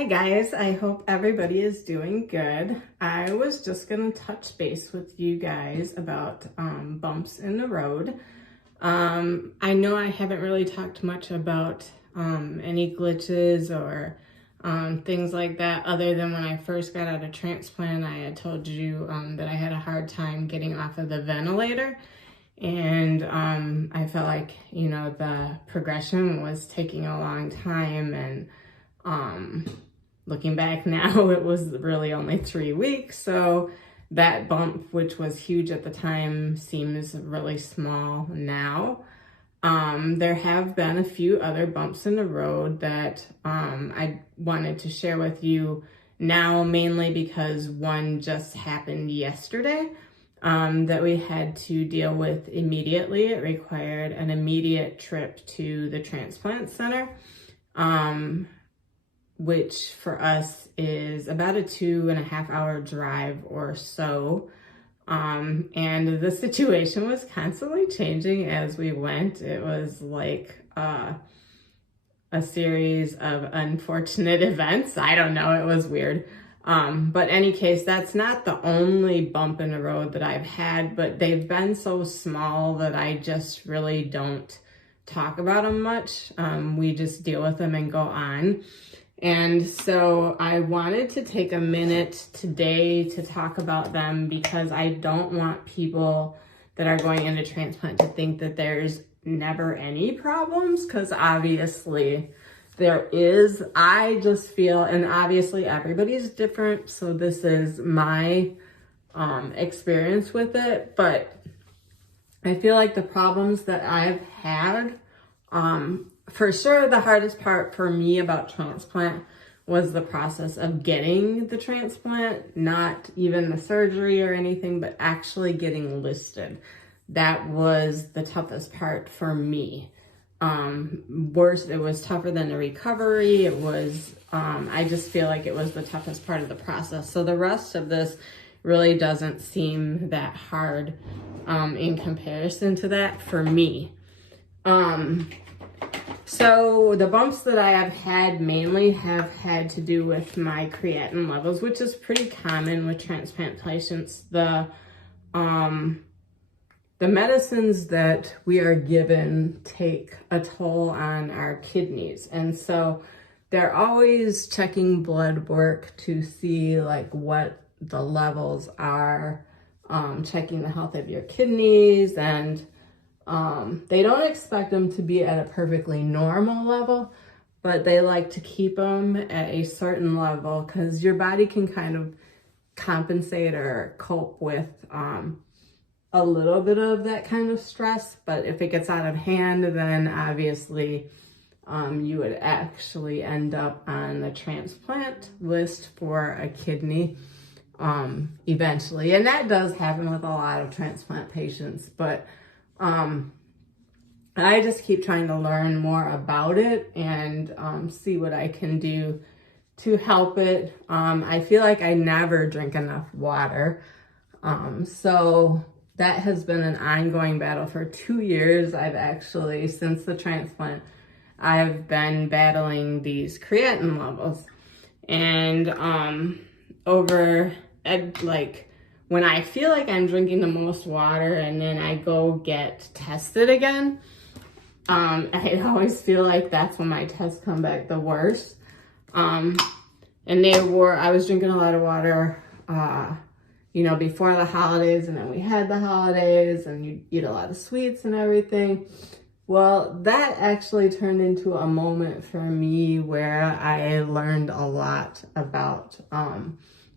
Hi guys, I hope everybody is doing good. I was just gonna touch base with you guys about bumps in the road. I know I haven't really talked much about any glitches or things like that, other than when I first got out of transplant. I had told you that I had a hard time getting off of the ventilator, and I felt like, the progression was taking a long time, and looking back now, it was really only 3 weeks. So that bump, which was huge at the time, seems really small now. There have been a few other bumps in the road that I wanted to share with you now, mainly because one just happened yesterday that we had to deal with immediately. It required an immediate trip to the transplant center, which for us is about a 2.5-hour drive or so. And the situation was constantly changing as we went. It was like a series of unfortunate events. I don't know, it was weird. But any case, that's not the only bump in the road that I've had, but they've been so small that I just really don't talk about them much. We just deal with them and go on. And so I wanted to take a minute today to talk about them, because I don't want people that are going into transplant to think that there's never any problems, because obviously there is. I just feel, and obviously everybody's different, so this is my experience with it, but I feel like the problems that I've had, for sure, the hardest part for me about transplant was the process of getting the transplant, not even the surgery or anything, but actually getting listed. That was the toughest part for me. Worse, it was tougher than the recovery. It was, I just feel like it was the toughest part of the process. So the rest of this really doesn't seem that hard in comparison to that for me. So the bumps that I have had mainly have had to do with my creatinine levels, which is pretty common with transplant patients. The medicines that we are given take a toll on our kidneys. And so they're always checking blood work to see like what the levels are, checking the health of your kidneys, and they don't expect them to be at a perfectly normal level, but they like to keep them at a certain level because your body can kind of compensate or cope with a little bit of that kind of stress. But if it gets out of hand, then obviously you would actually end up on the transplant list for a kidney eventually. And that does happen with a lot of transplant patients, but I just keep trying to learn more about it and see what I can do to help it. I feel like I never drink enough water. So that has been an ongoing battle for 2 years. I've actually, since the transplant, I've been battling these creatinine levels. And when I feel like I'm drinking the most water and then I go get tested again, I always feel like that's when my tests come back the worst. And I was drinking a lot of water, before the holidays, and then we had the holidays and you eat a lot of sweets and everything. Well, that actually turned into a moment for me where I learned a lot about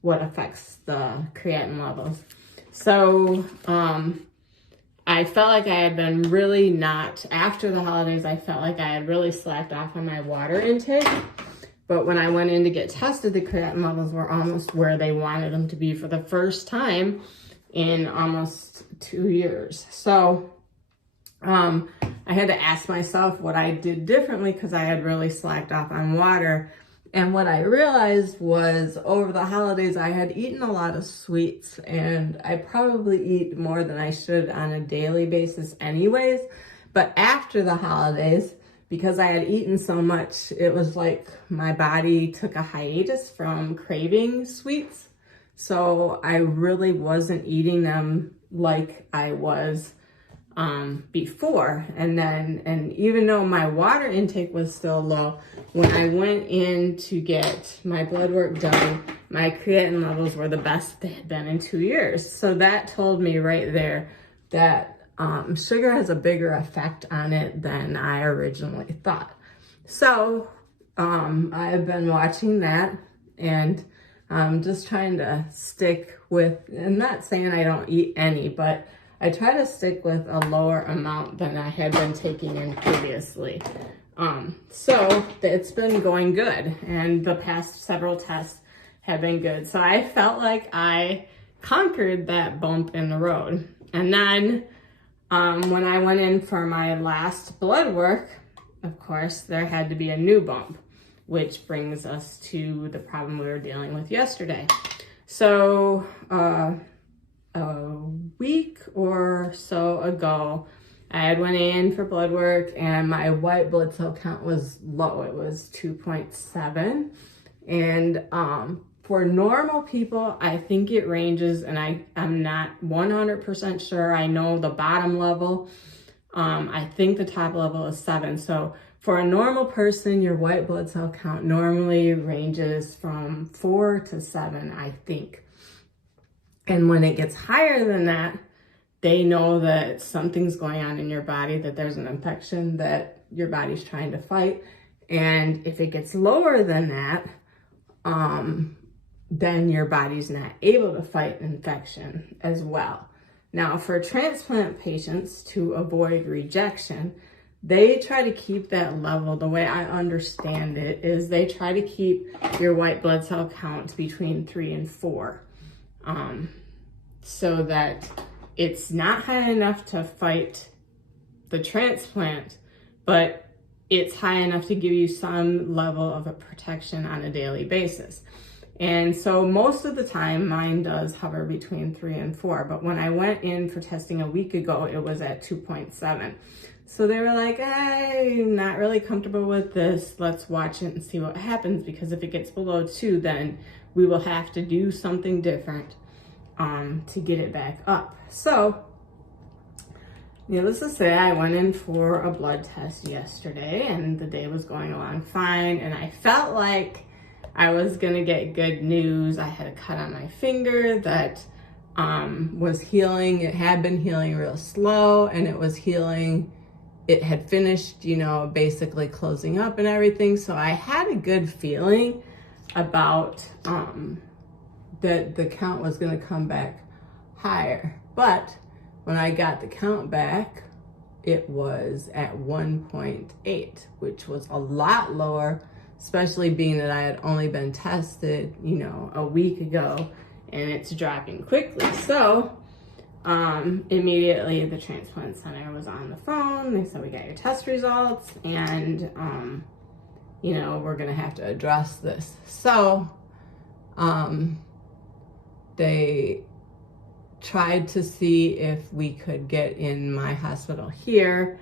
what affects the creatinine levels. So I felt like I had been really not, after the holidays, I felt like I had really slacked off on my water intake. But when I went in to get tested, the creatinine levels were almost where they wanted them to be for the first time in almost 2 years. So I had to ask myself what I did differently, because I had really slacked off on water. And what I realized was over the holidays, I had eaten a lot of sweets, and I probably eat more than I should on a daily basis anyways. But after the holidays, because I had eaten so much, it was like my body took a hiatus from craving sweets. So I really wasn't eating them like I was before. And even though my water intake was still low, when I went in to get my blood work done, my creatinine levels were the best they had been in 2 years. So that told me right there that sugar has a bigger effect on it than I originally thought. So I've been watching that, and just trying to stick with, I'm not saying I don't eat any, but I try to stick with a lower amount than I had been taking in previously. So it's been going good, and the past several tests have been good. So I felt like I conquered that bump in the road. And then when I went in for my last blood work, of course, there had to be a new bump, which brings us to the problem we were dealing with yesterday. So a week or so ago, I had went in for blood work and my white blood cell count was low. It was 2.7. And for normal people, I think it ranges, and I'm not 100% sure. I know the bottom level. I think the top level is 7. So for a normal person, your white blood cell count normally ranges from 4 to 7, I think. And when it gets higher than that, they know that something's going on in your body, that there's an infection that your body's trying to fight. And if it gets lower than that, then your body's not able to fight infection as well. Now, for transplant patients, to avoid rejection, they try to keep that level. The way I understand it is they try to keep your white blood cell count between 3 and 4, so that it's not high enough to fight the transplant, but it's high enough to give you some level of a protection on a daily basis. And so most of the time, mine does hover between 3 and 4. But when I went in for testing a week ago, it was at 2.7. So they were like, I'm not really comfortable with this. Let's watch it and see what happens. Because if it gets below 2, then we will have to do something different to get it back up. So needless to say, I went in for a blood test yesterday, and the day was going along fine. And I felt like I was gonna get good news. I had a cut on my finger that was healing. It had been healing real slow, and it was healing. It had finished, basically closing up and everything. So I had a good feeling about that the count was gonna come back higher. But when I got the count back, it was at 1.8, which was a lot lower, especially being that I had only been tested, a week ago, and it's dropping quickly. So immediately the transplant center was on the phone. They said, we got your test results, and we're gonna have to address this. So they tried to see if we could get in my hospital here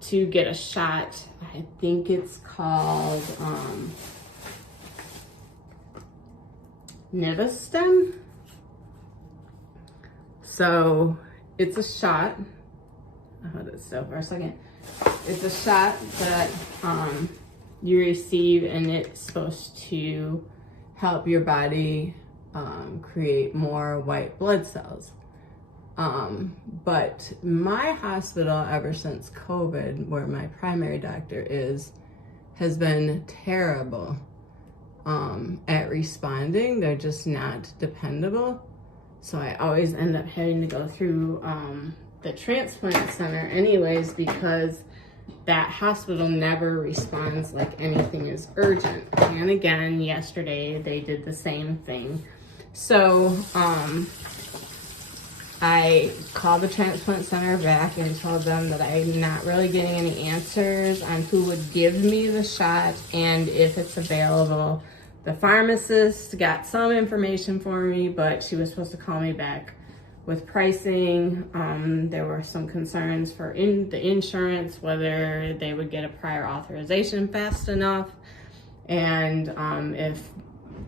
to get a shot. I think it's called Nivastem. So it's a shot. I'll hold it still for a second. It's a shot that you receive, and it's supposed to help your body create more white blood cells. But my hospital, ever since COVID, where my primary doctor is, has been terrible at responding. They're just not dependable. So I always end up having to go through the transplant center anyways, because that hospital never responds like anything is urgent. And again, yesterday they did the same thing. So I called the transplant center back and told them that I'm not really getting any answers on who would give me the shot and if it's available. The pharmacist got some information for me, but she was supposed to call me back with pricing. There were some concerns for the insurance, whether they would get a prior authorization fast enough, and if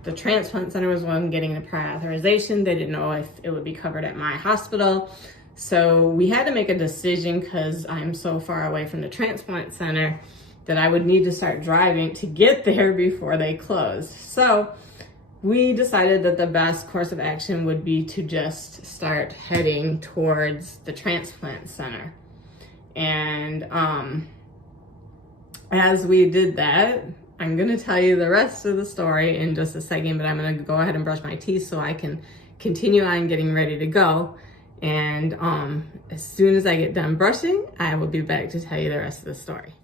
the transplant center was one getting the prior authorization, they didn't know if it would be covered at my hospital. So we had to make a decision, because I'm so far away from the transplant center, that I would need to start driving to get there before they closed. So we decided that the best course of action would be to just start heading towards the transplant center. And as we did that, I'm gonna tell you the rest of the story in just a second, but I'm gonna go ahead and brush my teeth so I can continue on getting ready to go. And as soon as I get done brushing, I will be back to tell you the rest of the story.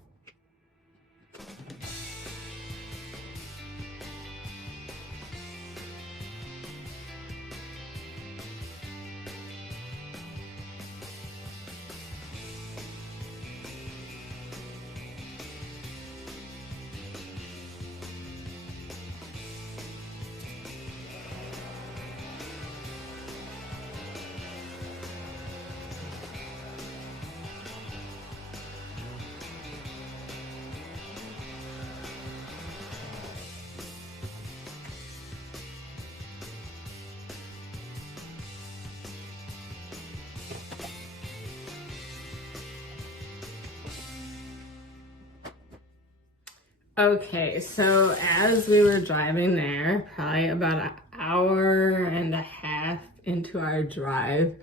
Okay, so as we were driving there, probably about an hour and a half into our drive,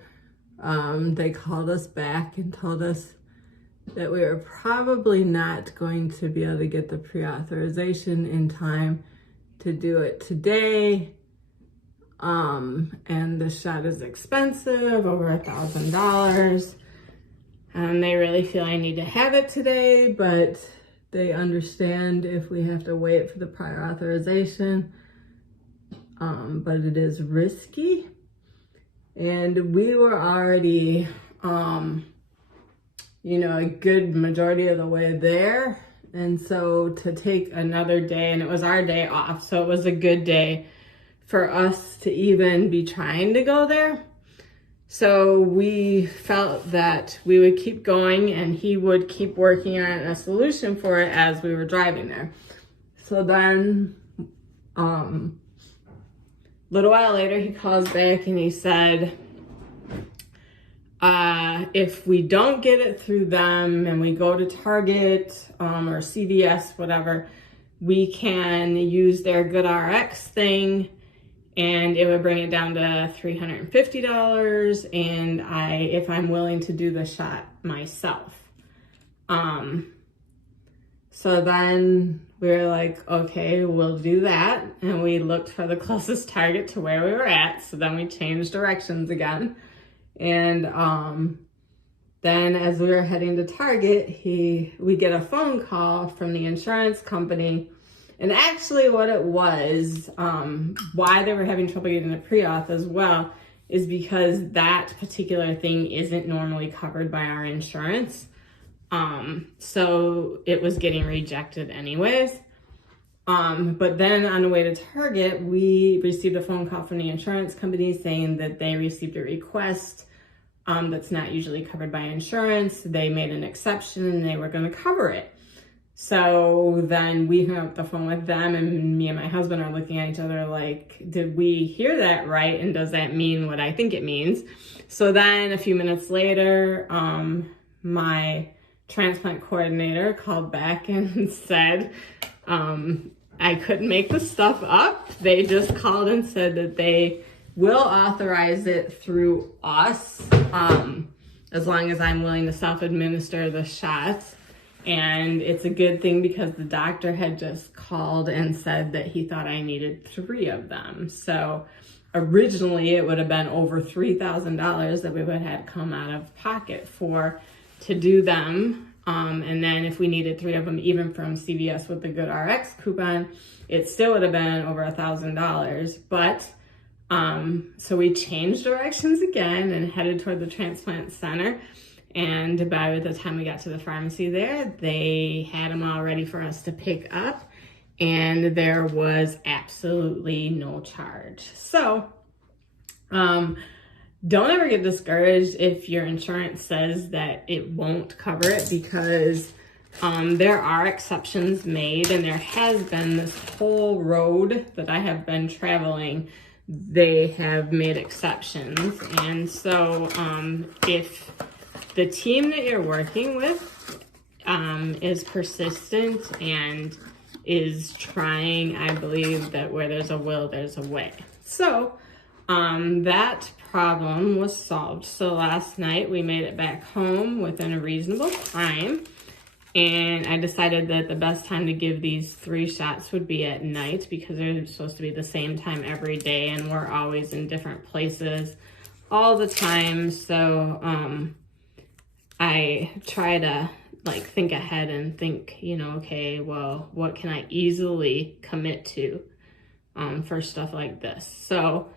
they called us back and told us that we were probably not going to be able to get the pre-authorization in time to do it today. And the shot is expensive, over $1,000. They really feel I need to have it today, but they understand if we have to wait for the prior authorization, but it is risky. And we were already, a good majority of the way there. And so to take another day, and it was our day off, so it was a good day for us to even be trying to go there. So we felt that we would keep going and he would keep working on a solution for it as we were driving there. So then, little while later, he calls back and he said, if we don't get it through them and we go to Target or CVS, whatever, we can use their GoodRx thing, and it would bring it down to $350, and if I'm willing to do the shot myself. So then we were like, okay, we'll do that. And we looked for the closest Target to where we were at. So then we changed directions again. And then as we were heading to Target, we get a phone call from the insurance company. And actually what it was, why they were having trouble getting a pre-auth as well, is because that particular thing isn't normally covered by our insurance. So it was getting rejected anyways. But then on the way to Target, we received a phone call from the insurance company saying that they received a request that's not usually covered by insurance. They made an exception and they were going to cover it. So then we hung up the phone with them, and me and my husband are looking at each other like, did we hear that right? And does that mean what I think it means? So then a few minutes later, my transplant coordinator called back and said, I couldn't make the stuff up. They just called and said that they will authorize it through us, as long as I'm willing to self-administer the shots. And it's a good thing because the doctor had just called and said that he thought I needed 3 of them. So originally it would have been over $3,000 that we would have had come out of pocket to do them. And then if we needed 3 of them, even from CVS with the GoodRx coupon, it still would have been over $1,000. But so we changed directions again and headed toward the transplant center. And by the time we got to the pharmacy there, they had them all ready for us to pick up, and there was absolutely no charge. So don't ever get discouraged if your insurance says that it won't cover it, because there are exceptions made, and there has been this whole road that I have been traveling. They have made exceptions. And so if the team that you're working with is persistent and is trying, I believe that where there's a will, there's a way. So that problem was solved. So last night we made it back home within a reasonable time, and I decided that the best time to give these 3 shots would be at night, because they're supposed to be the same time every day, and we're always in different places all the time. So I try to like think ahead and think, you know, okay, well, what can I easily commit to for stuff like this? So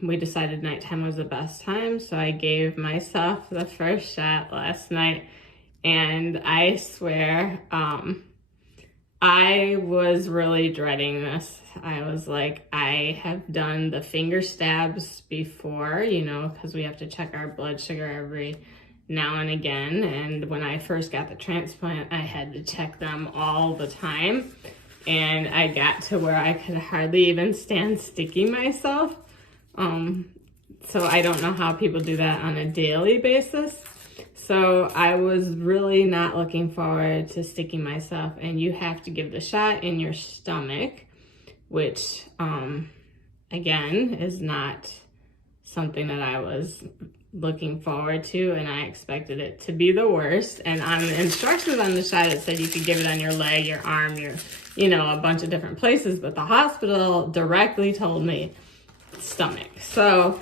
we decided nighttime was the best time, so I gave myself the first shot last night, and I swear, I was really dreading this. I was like, I have done the finger stabs before, you know, because we have to check our blood sugar every now and again, and when I first got the transplant, I had to check them all the time, and I got to where I could hardly even stand sticking myself. So I don't know how people do that on a daily basis. So I was really not looking forward to sticking myself, and you have to give the shot in your stomach, which, again, is not something that I was looking forward to, and I expected it to be the worst. And on the instructions on the shot, it said you could give it on your leg, your arm, your, you know, a bunch of different places, but the hospital directly told me stomach. So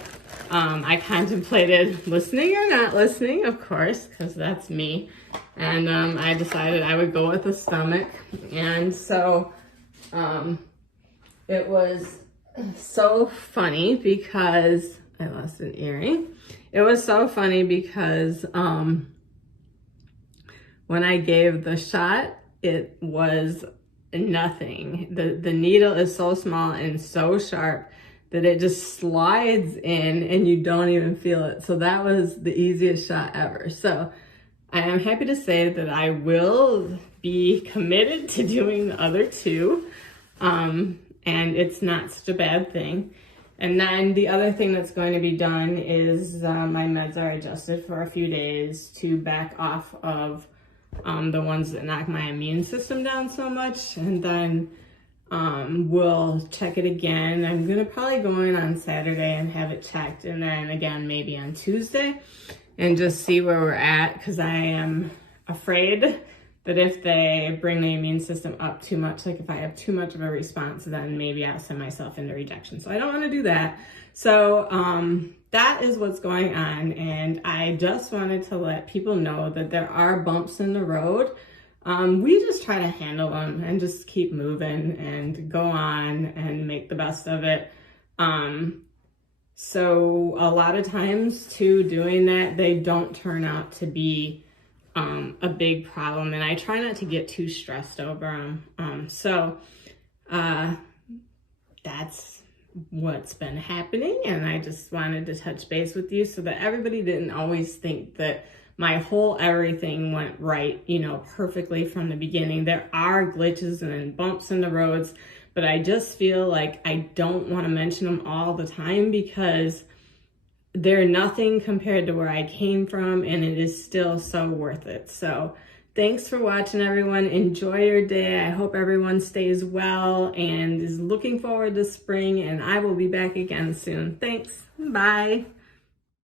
I contemplated listening or not listening, of course, because that's me. And I decided I would go with the stomach. And so it was so funny because I lost an earring. It was so funny because when I gave the shot, it was nothing. The needle is so small and so sharp that it just slides in and you don't even feel it. So that was the easiest shot ever. So I am happy to say that I will be committed to doing the other 2. And it's not such a bad thing. And then the other thing that's going to be done is my meds are adjusted for a few days to back off of the ones that knock my immune system down so much. And then we'll check it again. I'm gonna probably go in on Saturday and have it checked, and then again maybe on Tuesday, and just see where we're at, because I am afraid that if they bring the immune system up too much, like if I have too much of a response, then maybe I'll send myself into rejection. So I don't want to do that. So that is what's going on, and I just wanted to let people know that there are bumps in the road. We just try to handle them and just keep moving and go on and make the best of it. So a lot of times too, doing that, they don't turn out to be a big problem, and I try not to get too stressed over them. So that's what's been happening, and I just wanted to touch base with you so that everybody didn't always think that my whole everything went right, you know, perfectly from the beginning. There are glitches and bumps in the roads, but I just feel like I don't want to mention them all the time, because they're nothing compared to where I came from, and it is still so worth it. So thanks for watching, everyone. Enjoy your day. I hope everyone stays well and is looking forward to spring, and I will be back again soon. Thanks. Bye.